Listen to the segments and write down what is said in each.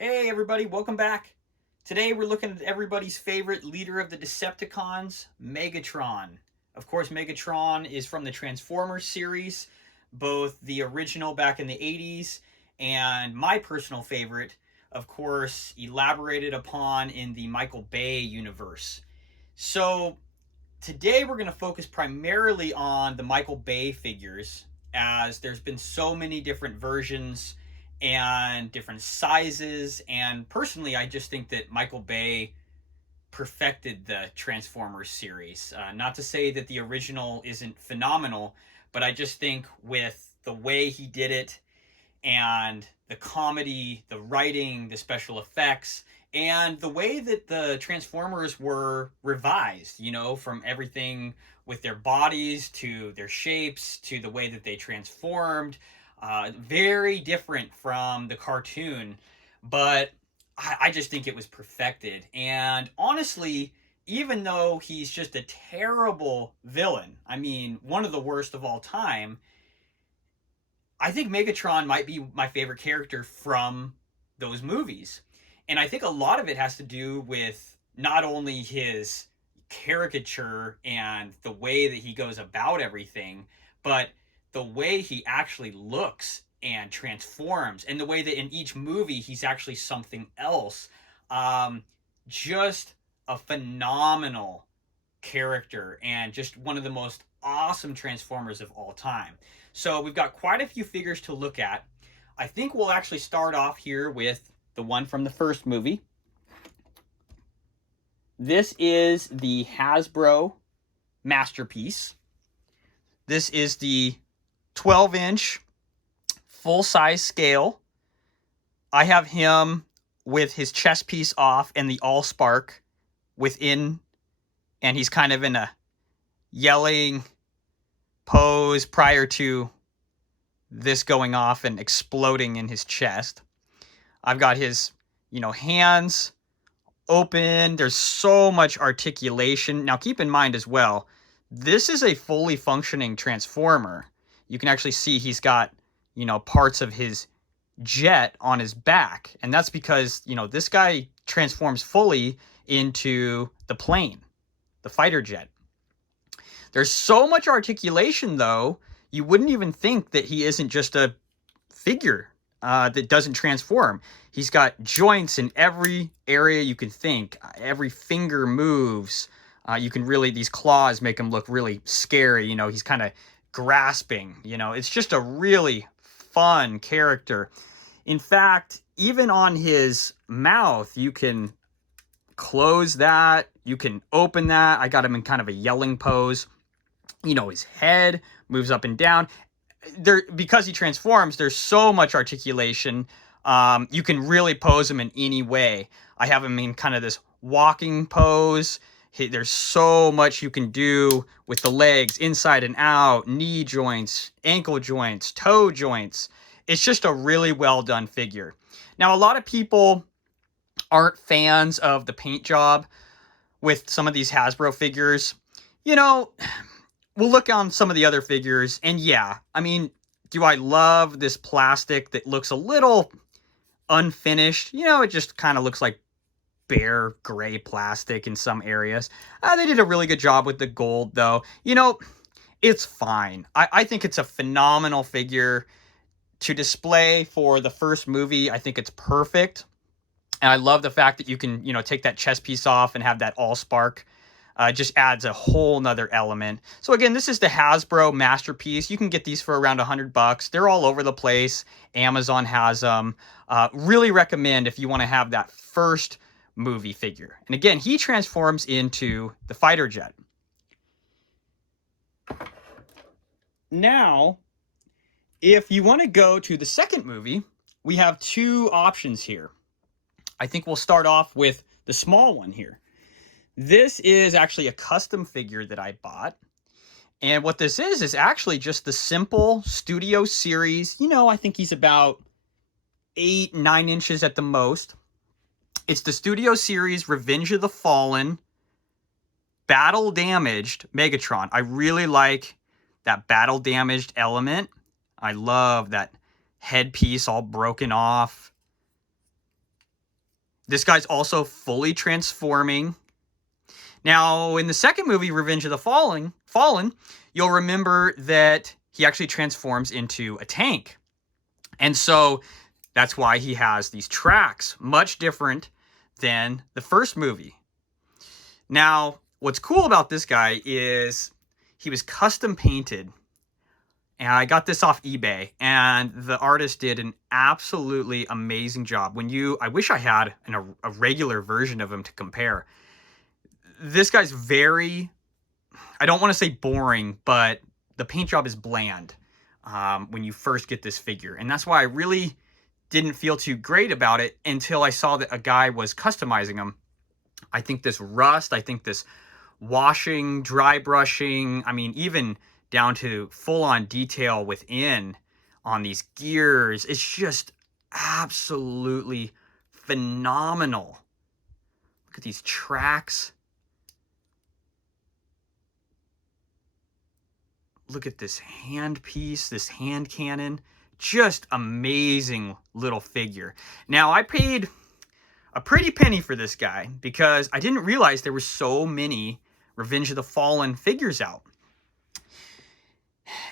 Hey everybody, welcome back. Today we're looking at everybody's favorite leader of the Decepticons, Megatron. Of course, Megatron is from the Transformers series, both the original back in the 80s and my personal favorite, of course, elaborated upon in the Michael Bay universe. So, today we're going to focus primarily on the Michael Bay figures, as there's been so many different versions and different sizes. And personally, I just think that Michael Bay perfected the Transformers series. Not to say that the original isn't phenomenal, but I just think with the way he did it and the comedy, the writing, the special effects, and the way that the Transformers were revised, from everything with their bodies to their shapes to the way that they transformed. Very different from the cartoon, but I just think it was perfected. And honestly, even though he's just a terrible villain, I mean, one of the worst of all time, I think Megatron might be my favorite character from those movies. And I think a lot of it has to do with not only his caricature and the way that he goes about everything, but the way he actually looks and transforms, and the way that in each movie he's actually something else. Um, just a phenomenal character and just one of the most awesome Transformers of all time. So we've got quite a few figures to look at. I think we'll actually start off here with the one from the first movie. This is the Hasbro Masterpiece. This is the 12-inch full-size scale. I have him with his chest piece off and the Allspark within, and he's kind of in a yelling pose prior to this going off and exploding in his chest. I've got his, hands open. There's so much articulation. Now, keep in mind as well, this is a fully functioning Transformer. You can actually see he's got, parts of his jet on his back. And that's because, this guy transforms fully into the plane, the fighter jet. There's so much articulation, though, you wouldn't even think that he isn't just a figure that doesn't transform. He's got joints in every area you can think. Every finger moves. These claws make him look really scary. He's kind of grasping. It's just a really fun character. In fact, even on his mouth, you can close that. You can open that. I got him in kind of a yelling pose. His head moves up and down. Because he transforms, there's so much articulation. You can really pose him in any way. I have him in kind of this walking pose. There's so much you can do with the legs, inside and out, knee joints, ankle joints, toe joints. It's just a really well done figure. Now, a lot of people aren't fans of the paint job with some of these Hasbro figures. We'll look on some of the other figures, and yeah, I mean, do I love this plastic that looks a little unfinished? It just kind of looks like bare gray plastic in some areas. They did a really good job with the gold, though. It's fine. I think it's a phenomenal figure to display for the first movie. I think it's perfect. And I love the fact that you can, take that chest piece off and have that Allspark. Just adds a whole nother element. So again, this is the Hasbro Masterpiece. You can get these for around $100. They're all over the place. Amazon has them. Really recommend if you want to have that first movie figure. And again, he transforms into the fighter jet. Now, if you want to go to the second movie, we have two options here. I think we'll start off with the small one here. This is actually a custom figure that I bought. And what this is actually just the simple Studio Series. I think he's about 8-9 inches at the most. It's the Studio Series Revenge of the Fallen Battle Damaged Megatron. I really like that battle damaged element. I love that headpiece all broken off. This guy's also fully transforming. Now, in the second movie, Revenge of the Fallen, you'll remember that he actually transforms into a tank. And so that's why he has these tracks, much different than the first movie. Now, what's cool about this guy is he was custom painted. And I got this off eBay, and the artist did an absolutely amazing job. I wish I had a regular version of him to compare. This guy's very, I don't want to say boring, but the paint job is bland when you first get this figure. And that's why I really didn't feel too great about it until I saw that a guy was customizing him. I think this rust, I think this washing, dry brushing, I mean, even down to full-on detail within on these gears, it's just absolutely phenomenal. Look at these tracks. Look at this hand piece, this hand cannon. Just amazing little figure. Now, I paid a pretty penny for this guy because I didn't realize there were so many Revenge of the Fallen figures out.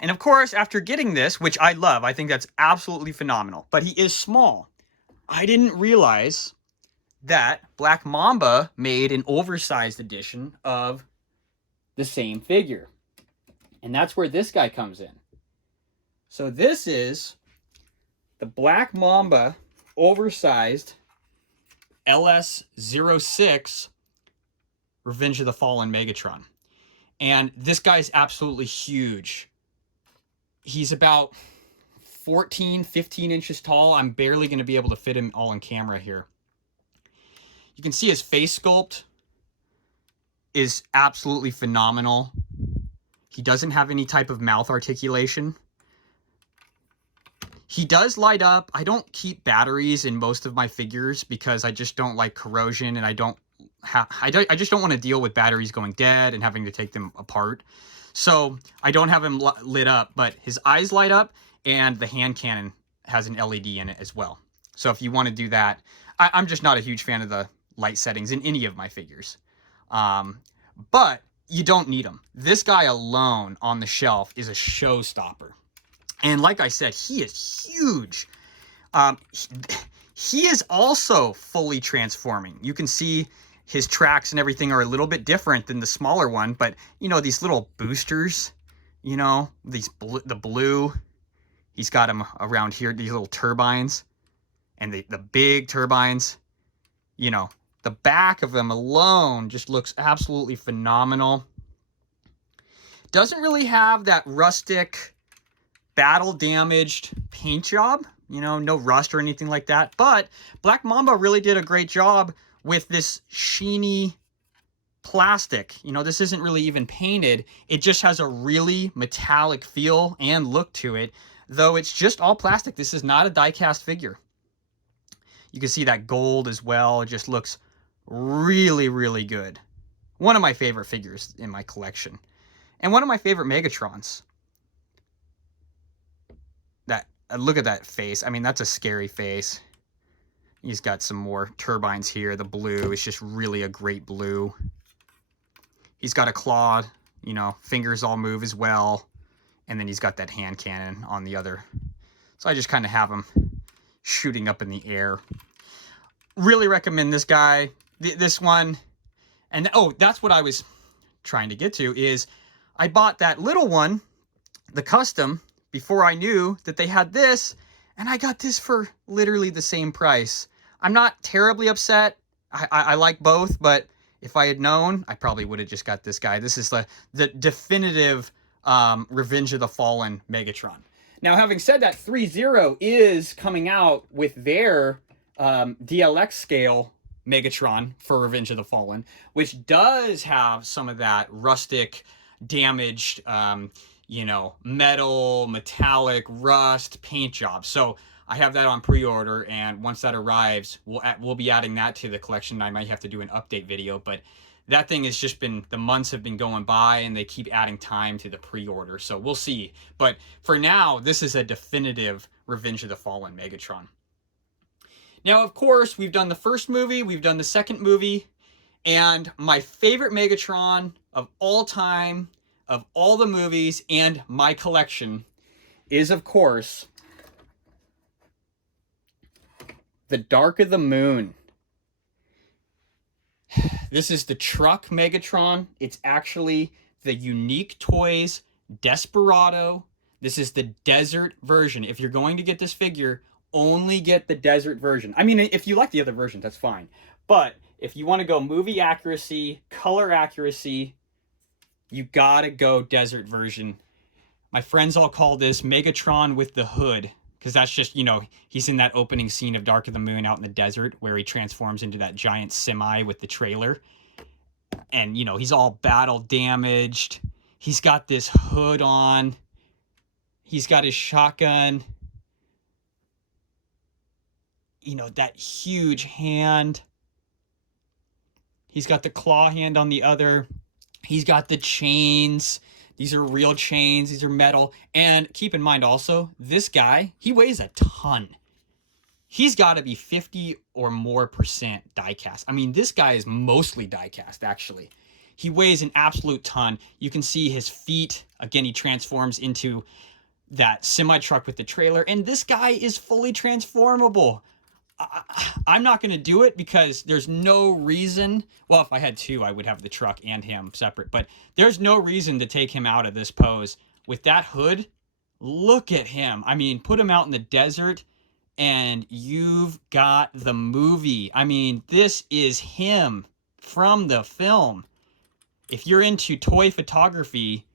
And of course, after getting this, which I love, I think that's absolutely phenomenal, but he is small. I didn't realize that Black Mamba made an oversized edition of the same figure. And that's where this guy comes in. So this is the Black Mamba oversized LS06 Revenge of the Fallen Megatron. And this guy's absolutely huge. He's about 14, 15 inches tall. I'm barely going to be able to fit him all on camera here. You can see his face sculpt is absolutely phenomenal. He doesn't have any type of mouth articulation. He does light up. I don't keep batteries in most of my figures because I just don't like corrosion, and I just don't want to deal with batteries going dead and having to take them apart. So I don't have him lit up, but his eyes light up, and the hand cannon has an LED in it as well. So if you want to do that, I'm just not a huge fan of the light settings in any of my figures. But you don't need them. This guy alone on the shelf is a showstopper. And like I said, he is huge. He is also fully transforming. You can see his tracks and everything are a little bit different than the smaller one, but you know, these little boosters, you know, the blue, he's got them around here, these little turbines, and the big turbines, you know, the back of them alone just looks absolutely phenomenal. Doesn't really have that rustic, battle damaged paint job, you know, no rust or anything like that, but Black Mamba really did a great job with this sheeny plastic. You know, this isn't really even painted. It just has a really metallic feel and look to it, though it's just all plastic. This is not a die-cast figure. You can see that gold as well. It just looks really, really good. One of my favorite figures in my collection. And one of my favorite Megatrons. Look at that face. I mean, that's a scary face. He's got some more turbines here. The blue is just really a great blue. He's got a claw, you know, fingers all move as well. And then he's got that hand cannon on the other. So I just kind of have him shooting up in the air. Really recommend this guy. This one. And oh, that's what I was trying to get to is I bought that little one, the custom, before I knew that they had this, and I got this for literally the same price. I'm not terribly upset. I like both, but if I had known, I probably would have just got this guy. This is the definitive Revenge of the Fallen Megatron. Now, having said that, 3-0 is coming out with their DLX scale Megatron for Revenge of the Fallen, which does have some of that rustic, damaged, you know, metal, metallic, rust, paint job. So I have that on pre-order, and once that arrives, we'll be adding that to the collection. I might have to do an update video, but that thing has just been, the months have been going by, and they keep adding time to the pre-order. So we'll see. But for now, this is a definitive Revenge of the Fallen Megatron. Now, of course, we've done the first movie, we've done the second movie, and my favorite Megatron of all time, of all the movies, and my collection is, of course, the Dark of the Moon. This is the truck Megatron. It's actually the Unique Toys Desperado. This is the desert version. If you're going to get this figure, only get the desert version. I mean, if you like the other versions, that's fine. But if you want to go movie accuracy, color accuracy, you gotta go desert version. My friends all call this Megatron with the hood, because that's just, you know, he's in that opening scene of Dark of the Moon out in the desert where he transforms into that giant semi with the trailer. And, you know, he's all battle damaged. He's got this hood on. He's got his shotgun. You know, that huge hand. He's got the claw hand on the other. He's got the chains. These are real chains. These are metal. And keep in mind also, this guy, he weighs a ton. He's got to be 50 or more percent die-cast. I mean, this guy is mostly die-cast, actually. He weighs an absolute ton. You can see his feet. Again, he transforms into that semi-truck with the trailer. And this guy is fully transformable. I'm not going to do it because there's no reason. Well, if I had two, I would have the truck and him separate. But there's no reason to take him out of this pose. With that hood, look at him. I mean, put him out in the desert and you've got the movie. I mean, this is him from the film. If you're into toy photography,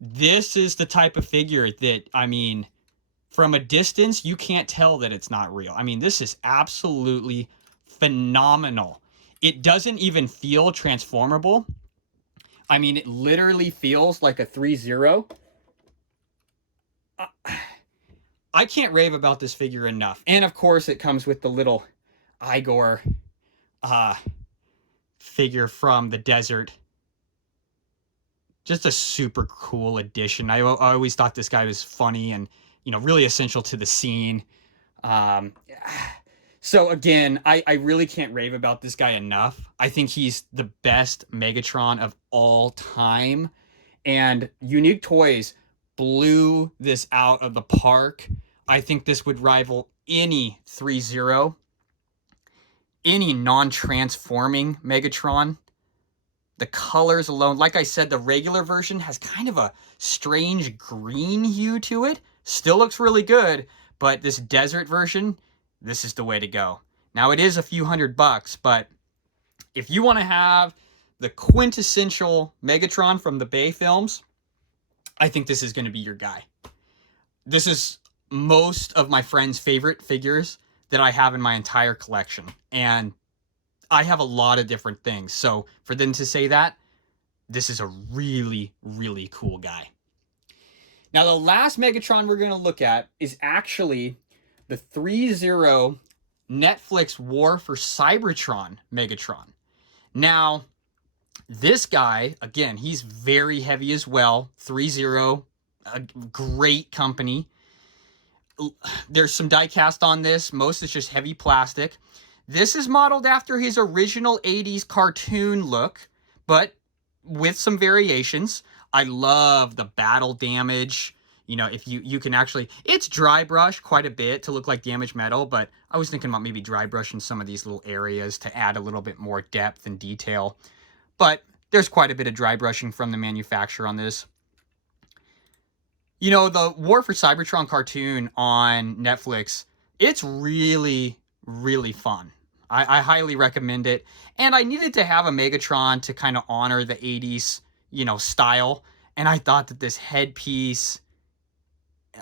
this is the type of figure that, I mean, from a distance, you can't tell that it's not real. I mean, this is absolutely phenomenal. It doesn't even feel transformable. I mean, it literally feels like a 3-0. I can't rave about this figure enough. And of course, it comes with the little Igor figure from the desert. Just a super cool addition. I always thought this guy was funny and, you know, really essential to the scene. So again, I really can't rave about this guy enough. I think he's the best Megatron of all time. And Unique Toys blew this out of the park. I think this would rival any 3-0, any non-transforming Megatron. The colors alone, like I said, the regular version has kind of a strange green hue to it. Still looks really good, but this desert version, this is the way to go. Now, it is a few $100, but if you want to have the quintessential Megatron from the Bay films, I think this is going to be your guy. This is most of my friends' favorite figures that I have in my entire collection, and I have a lot of different things. So for them to say that, this is a really, really cool guy. Now, the last Megatron we're going to look at is actually the 3-0 Netflix War for Cybertron Megatron. Now, this guy, again, he's very heavy as well. 3-0, a great company. There's some die cast on this. Most is just heavy plastic. This is modeled after his original 80s cartoon look, but with some variations. I love the battle damage. You know, if you can actually, it's dry brush quite a bit to look like damaged metal, but I was thinking about maybe dry brushing some of these little areas to add a little bit more depth and detail. But there's quite a bit of dry brushing from the manufacturer on this. You know, the War for Cybertron cartoon on Netflix, it's really, really fun. I highly recommend it. And I needed to have a Megatron to kind of honor the 80s, you know, style. And I thought that this headpiece,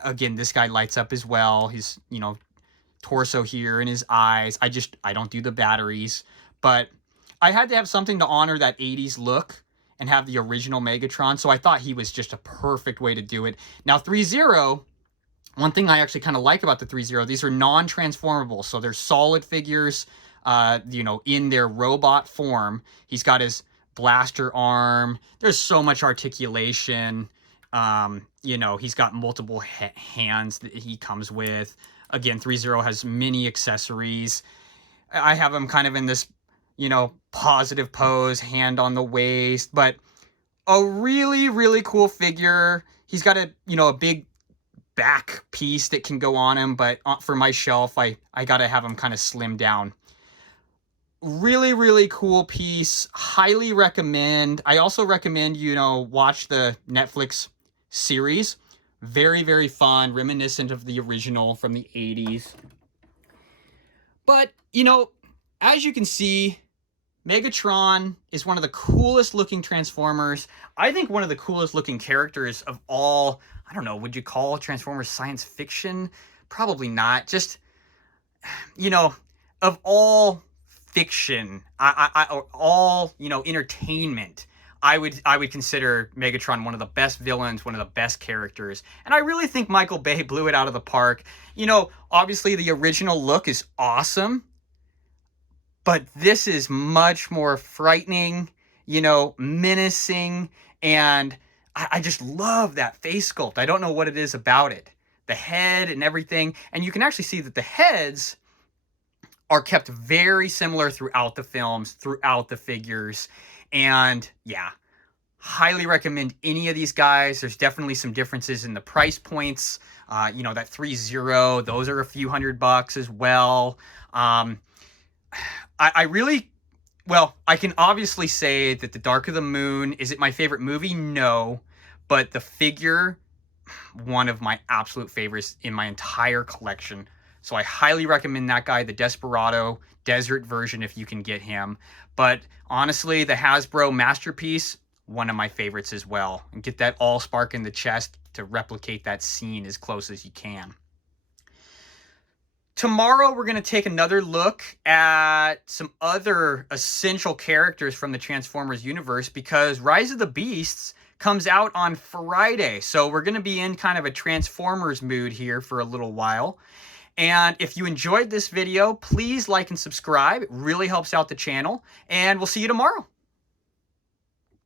again, this guy lights up as well. His, you know, torso here and his eyes. I don't do the batteries. But I had to have something to honor that 80s look and have the original Megatron. So I thought he was just a perfect way to do it. Now, 3-0... one thing I actually kind of like about the 3-0, these are non-transformable. So they're solid figures, you know, in their robot form. He's got his blaster arm. There's so much articulation. You know, he's got multiple hands that he comes with. Again, 3-0 has many accessories. I have him kind of in this, positive pose, hand on the waist, but a really, really cool figure. He's got a big back piece that can go on him, but for my shelf, I got to have him kind of slim down. Really, really cool piece. Highly recommend. I also recommend, watch the Netflix series. Very, very fun, reminiscent of the original from the 80s. But, as you can see, Megatron is one of the coolest looking Transformers. I think one of the coolest looking characters of all. I don't know, would you call Transformers science fiction? Probably not. Just, of all fiction, all, entertainment, I would consider Megatron one of the best villains, one of the best characters. And I really think Michael Bay blew it out of the park. Obviously the original look is awesome, but this is much more frightening, menacing, and I just love that face sculpt. I don't know what it is about it. The head and everything. And you can actually see that the heads are kept very similar throughout the films, throughout the figures. And yeah, highly recommend any of these guys. There's definitely some differences in the price points. That 3-0, those are a few $100 as well. I can obviously say that The Dark of the Moon, is it my favorite movie? No, but the figure, one of my absolute favorites in my entire collection. So I highly recommend that guy, the Desperado Desert version, if you can get him. But honestly, the Hasbro Masterpiece, one of my favorites as well. And get that Allspark in the chest to replicate that scene as close as you can. Tomorrow, we're going to take another look at some other essential characters from the Transformers universe, because Rise of the Beasts comes out on Friday. So we're going to be in kind of a Transformers mood here for a little while. And if you enjoyed this video, please like and subscribe. It really helps out the channel. And we'll see you tomorrow.